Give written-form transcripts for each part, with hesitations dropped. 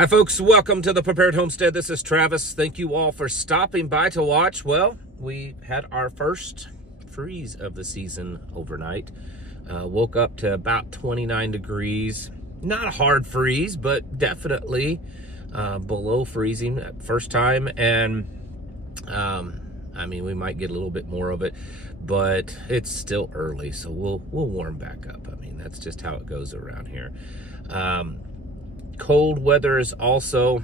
Hi folks, welcome to the Prepared Homestead. This is Travis. Thank you all for stopping by to watch. Well, we had our first freeze of the season overnight. Woke up to about 29 degrees. Not a hard freeze, but definitely below freezing first time. And I mean, we might get a little bit more of it, but it's still early, so we'll warm back up. I mean, that's just how it goes around here. Cold weather is also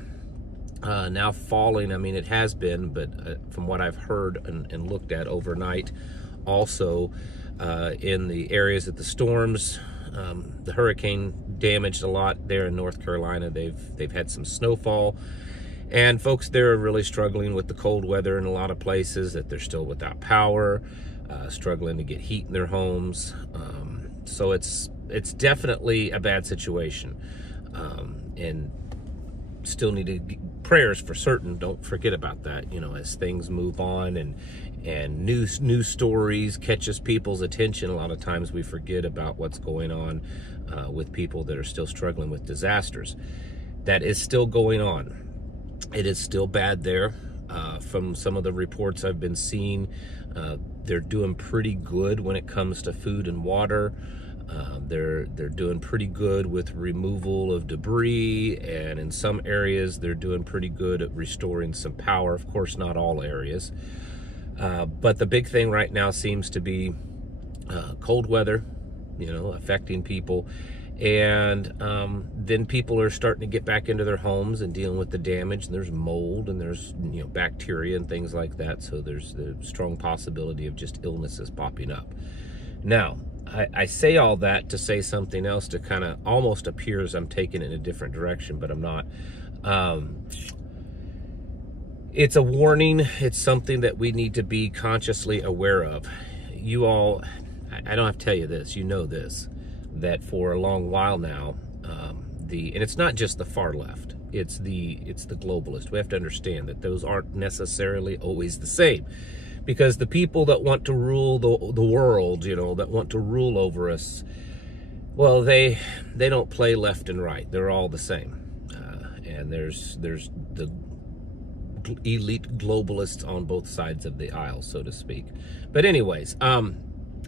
now falling. I mean, it has been, but from what I've heard and looked at overnight, also in the areas that the storms, the hurricane damaged a lot there in North Carolina. They've had some snowfall, and folks, they're really struggling with the cold weather in a lot of places, that they're still without power, struggling to get heat in their homes. So it's definitely a bad situation. And still need prayers for certain. Don't forget about that, you know, as things move on and news stories catches people's attention. A lot of times we forget about what's going on with people that are still struggling with disasters. That is still going on. It is still bad there. From some of the reports I've been seeing, they're doing pretty good when it comes to food and water. They're doing pretty good with removal of debris, and in some areas they're doing pretty good at restoring some power. Of course, not all areas, but the big thing right now seems to be cold weather, you know, affecting people. And then people are starting to get back into their homes and dealing with the damage, and there's mold and there's, you know, bacteria and things like that. So there's the strong possibility of just illnesses popping up. Now, I say all that to say something else, to kind of almost appears I'm taking it in a different direction, but I'm not. It's a warning. It's something that we need to be consciously aware of. You all, I don't have to tell you this, you know this, that for a long while now, and it's not just the far left, it's the globalist. We have to understand that those aren't necessarily always the same. Because the people that want to rule the world, you know, that want to rule over us, well, they don't play left and right. They're all the same. And there's the elite globalists on both sides of the aisle, so to speak. But anyways,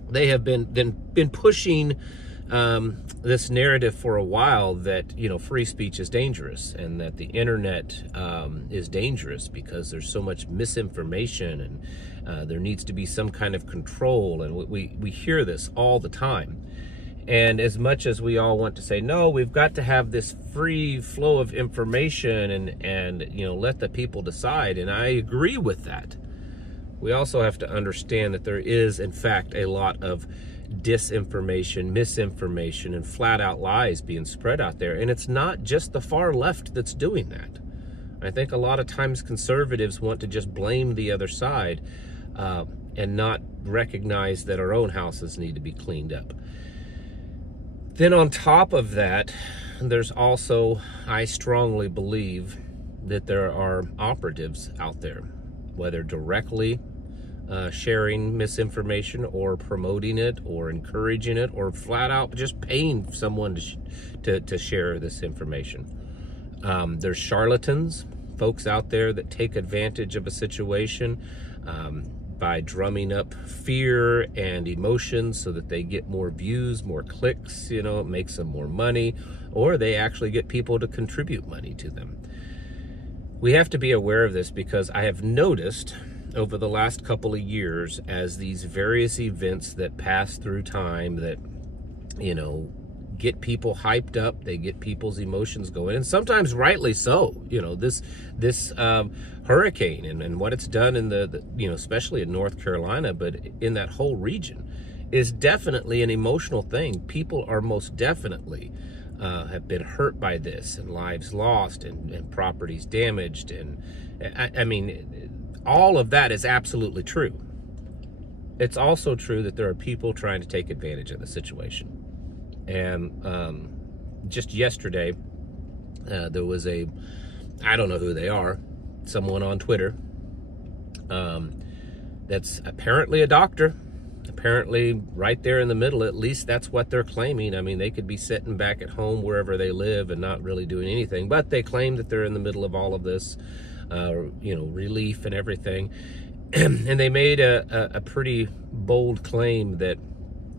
they have been pushing this narrative for a while that, you know, free speech is dangerous, and that the internet is dangerous because there's so much misinformation, and there needs to be some kind of control. And we hear this all the time. And as much as we all want to say, no, we've got to have this free flow of information and you know, let the people decide, and I agree with that, we also have to understand that there is, in fact, a lot of disinformation, misinformation, and flat out lies being spread out there. And it's not just the far left that's doing that. I think a lot of times conservatives want to just blame the other side and not recognize that our own houses need to be cleaned up. Then on top of that, there's also, I strongly believe that there are operatives out there, whether directly sharing misinformation or promoting it or encouraging it, or flat out just paying someone to share this information. There's charlatans, folks out there that take advantage of a situation by drumming up fear and emotions so that they get more views, more clicks, you know, it makes them more money, or they actually get people to contribute money to them. We have to be aware of this, because I have noticed over the last couple of years, as these various events that pass through time that, you know, get people hyped up, they get people's emotions going, and sometimes rightly so. You know, this hurricane and what it's done in the, you know, especially in North Carolina, but in that whole region, is definitely an emotional thing. People are most definitely have been hurt by this, and lives lost, and properties damaged, and I mean, all of that is absolutely true. It's also true that there are people trying to take advantage of the situation. And just yesterday, there was I don't know who they are, someone on Twitter that's apparently a doctor, apparently right there in the middle, at least that's what they're claiming. I mean, they could be sitting back at home wherever they live and not really doing anything, but they claim that they're in the middle of all of this, you know, relief and everything. And they made a pretty bold claim that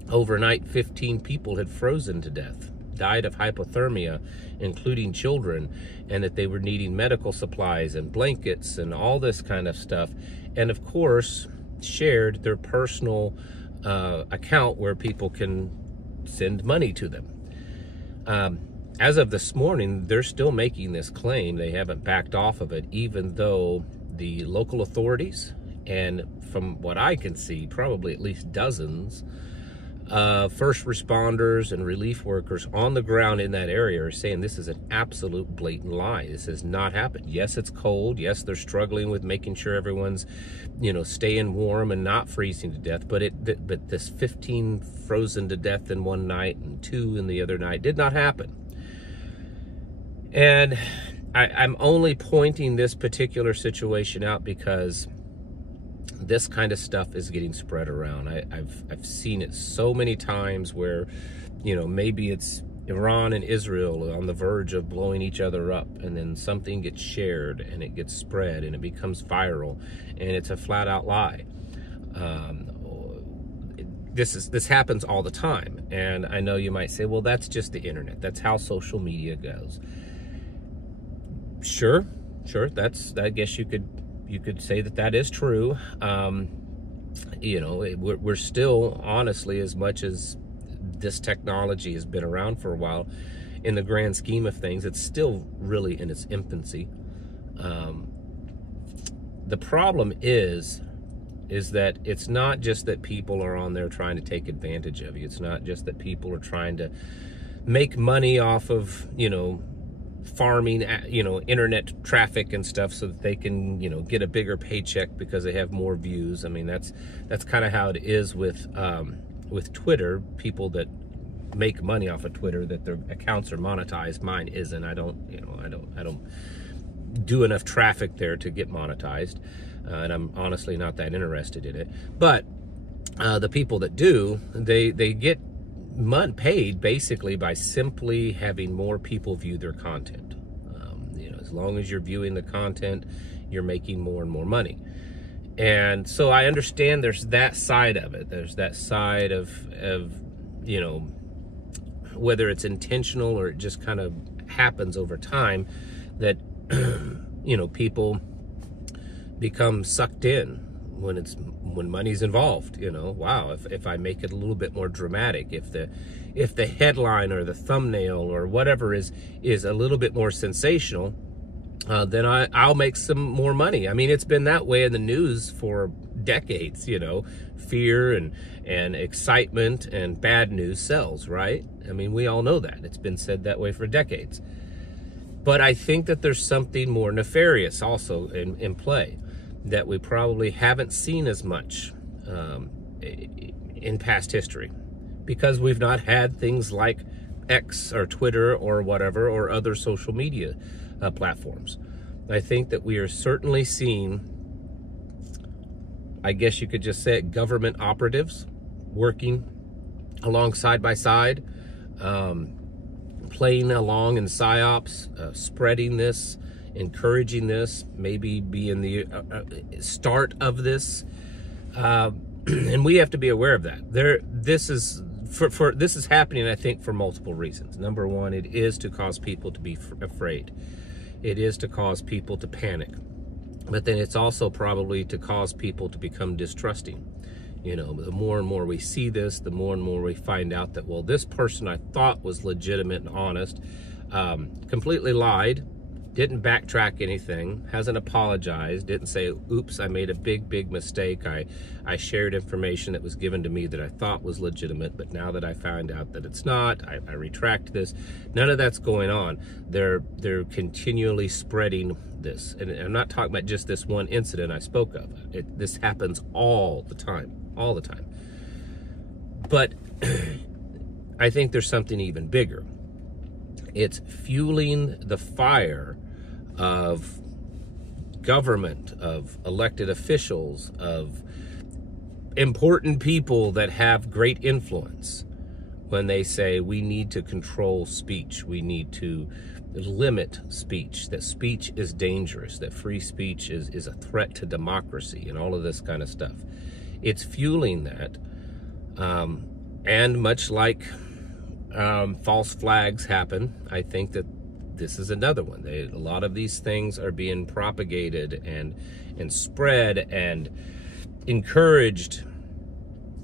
overnight 15 people had frozen to death, died of hypothermia, including children, and that they were needing medical supplies and blankets and all this kind of stuff. And of course, shared their personal account where people can send money to them. As of this morning, they're still making this claim. They haven't backed off of it, even though the local authorities, and from what I can see, probably at least dozens first responders and relief workers on the ground in that area are saying this is an absolute blatant lie. This has not happened. Yes, it's cold. Yes, they're struggling with making sure everyone's, you know, staying warm and not freezing to death. But this 15 frozen to death in one night and 2 in the other night did not happen. And I'm only pointing this particular situation out because this kind of stuff is getting spread around. I've seen it so many times where, you know, maybe it's Iran and Israel on the verge of blowing each other up, and then something gets shared and it gets spread and it becomes viral, and it's a flat out lie. This happens all the time, and I know you might say, well, that's just the internet. That's how social media goes. Sure. I guess you could say that is true. You know, we're still, honestly, as much as this technology has been around for a while, in the grand scheme of things, it's still really in its infancy. The problem is that it's not just that people are on there trying to take advantage of you. It's not just that people are trying to make money off of, you know, farming, you know, internet traffic and stuff so that they can, you know, get a bigger paycheck because they have more views. I mean, that's kind of how it is with Twitter. People that make money off of Twitter, that their accounts are monetized. Mine isn't. I don't do enough traffic there to get monetized, and I'm honestly not that interested in it. But the people that do, they get paid basically by simply having more people view their content. You know, as long as you're viewing the content, you're making more and more money. And so I understand there's that side of it. There's that side of you know, whether it's intentional or it just kind of happens over time, that you know, people become sucked in when money's involved. You know, wow, if I make it a little bit more dramatic, if the headline or the thumbnail or whatever is a little bit more sensational, then I'll make some more money. I mean, it's been that way in the news for decades. You know, fear and excitement and bad news sells, right? I mean, we all know that. It's been said that way for decades. But I think that there's something more nefarious also in play that we probably haven't seen as much in past history, because we've not had things like X or Twitter or whatever, or other social media platforms. I think that we are certainly seeing, I guess you could just say it, government operatives working along side by side, playing along in PSYOPs, spreading this, encouraging this, maybe being the start of this, and we have to be aware of that. This is happening, I think, for multiple reasons. Number one, it is to cause people to be afraid. It is to cause people to panic, but then it's also probably to cause people to become distrusting. You know, the more and more we see this, the more and more we find out that, well, this person I thought was legitimate and honest, completely lied, didn't backtrack anything, hasn't apologized, didn't say, oops, I made a big mistake. I shared information that was given to me that I thought was legitimate, but now that I found out that it's not, I retract this. None of that's going on. They're continually spreading this. And I'm not talking about just this one incident I spoke of. This happens all the time. But I think there's something even bigger. It's fueling the fire of government, of elected officials, of important people that have great influence when they say we need to control speech, we need to limit speech, that speech is dangerous, that free speech is a threat to democracy, and all of this kind of stuff. It's fueling that. And much like false flags happen, I think that this is another one. A lot of these things are being propagated and spread and encouraged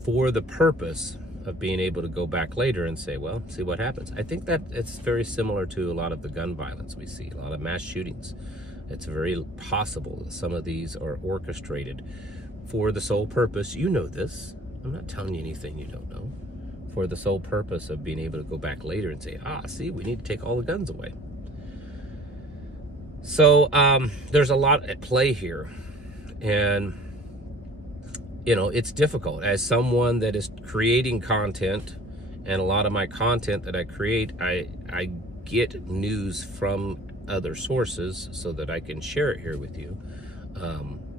for the purpose of being able to go back later and say, well, see what happens. I think that it's very similar to a lot of the gun violence we see, a lot of mass shootings. It's very possible that some of these are orchestrated for the sole purpose, you know this, I'm not telling you anything you don't know, for the sole purpose of being able to go back later and say, see, we need to take all the guns away. So there's a lot at play here. And you know, it's difficult as someone that is creating content, and a lot of my content that I create, I get news from other sources so that I can share it here with you.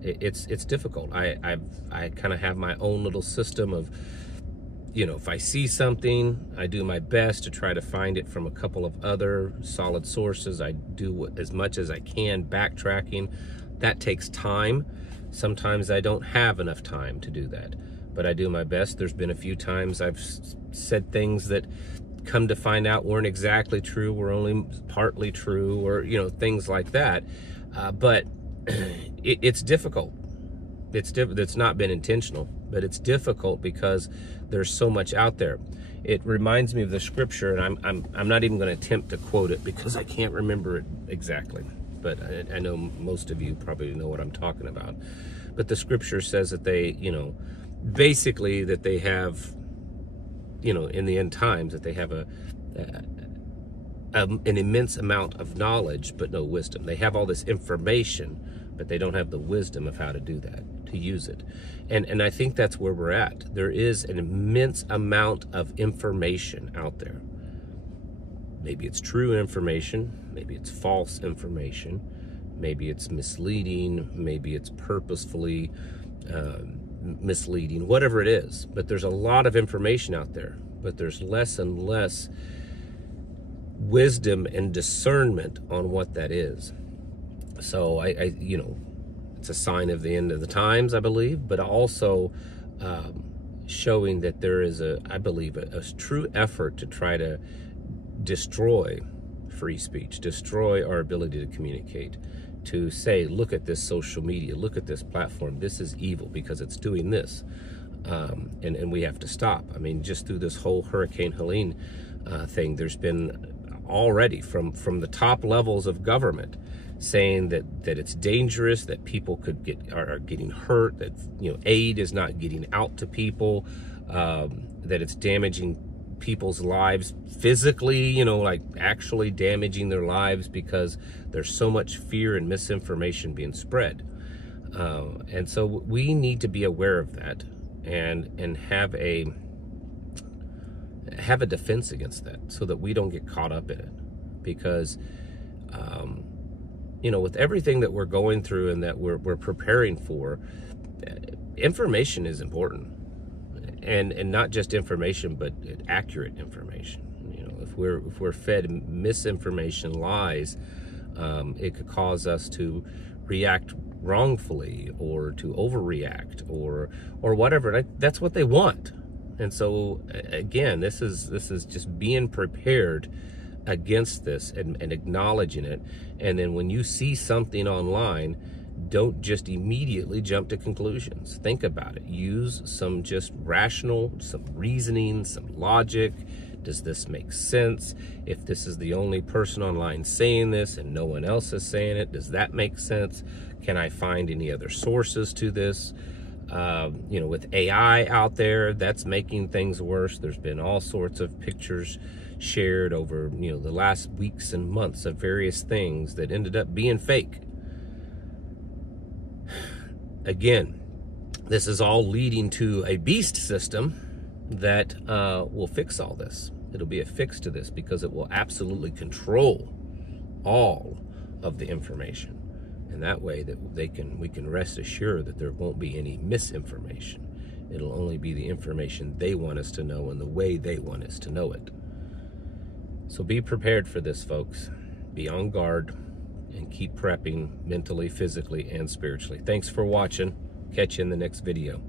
It's difficult. I kind of have my own little system of, you know, if I see something, I do my best to try to find it from a couple of other solid sources. I do as much as I can backtracking. That takes time. Sometimes I don't have enough time to do that, but I do my best. There's been a few times I've said things that come to find out weren't exactly true, were only partly true, or, you know, things like that. But it's difficult. It's not been intentional, but it's difficult because there's so much out there. It reminds me of the scripture, and I'm not even going to attempt to quote it because I can't remember it exactly. But I know most of you probably know what I'm talking about. But the scripture says that they, you know, basically that they have, you know, in the end times, that they have an immense amount of knowledge, but no wisdom. They have all this information, but they don't have the wisdom of how to do that, to use it. And I think that's where we're at. There is an immense amount of information out there. Maybe it's true information, maybe it's false information, maybe it's misleading, maybe it's purposefully misleading, whatever it is. But there's a lot of information out there, but there's less and less wisdom and discernment on what that is. So I you know, it's a sign of the end of the times, I believe, but also showing that there is I believe a true effort to try to destroy free speech, destroy our ability to communicate, to say, look at this social media, look at this platform, this is evil because it's doing this, and we have to stop. I mean, just through this whole Hurricane Helene thing, there's been already from the top levels of government saying that it's dangerous, that people are getting hurt, that, you know, aid is not getting out to people, that it's damaging people's lives physically, you know, like actually damaging their lives because there's so much fear and misinformation being spread. And so we need to be aware of that and have a defense against that so that we don't get caught up in it. Because, you know, with everything that we're going through and that we're preparing for, information is important. And not just information, but accurate information. You know, if we're fed misinformation, lies, it could cause us to react wrongfully or to overreact or whatever. That's what they want. And so again, this is just being prepared against this and acknowledging it. And then when you see something online, don't just immediately jump to conclusions. Think about it. Use some just rational, some reasoning, some logic. Does this make sense? If this is the only person online saying this and no one else is saying it, does that make sense? Can I find any other sources to this? You know, with AI out there, that's making things worse. There's been all sorts of pictures shared over, you know, the last weeks and months of various things that ended up being fake. Again, this is all leading to a beast system that will fix all this. It'll be a fix to this because it will absolutely control all of the information. And that way that we can rest assured that there won't be any misinformation It'll only be the information they want us to know and the way they want us to know it. So be prepared for this, folks. Be on guard and keep prepping mentally, physically, and spiritually. Thanks for watching. Catch you in the next video.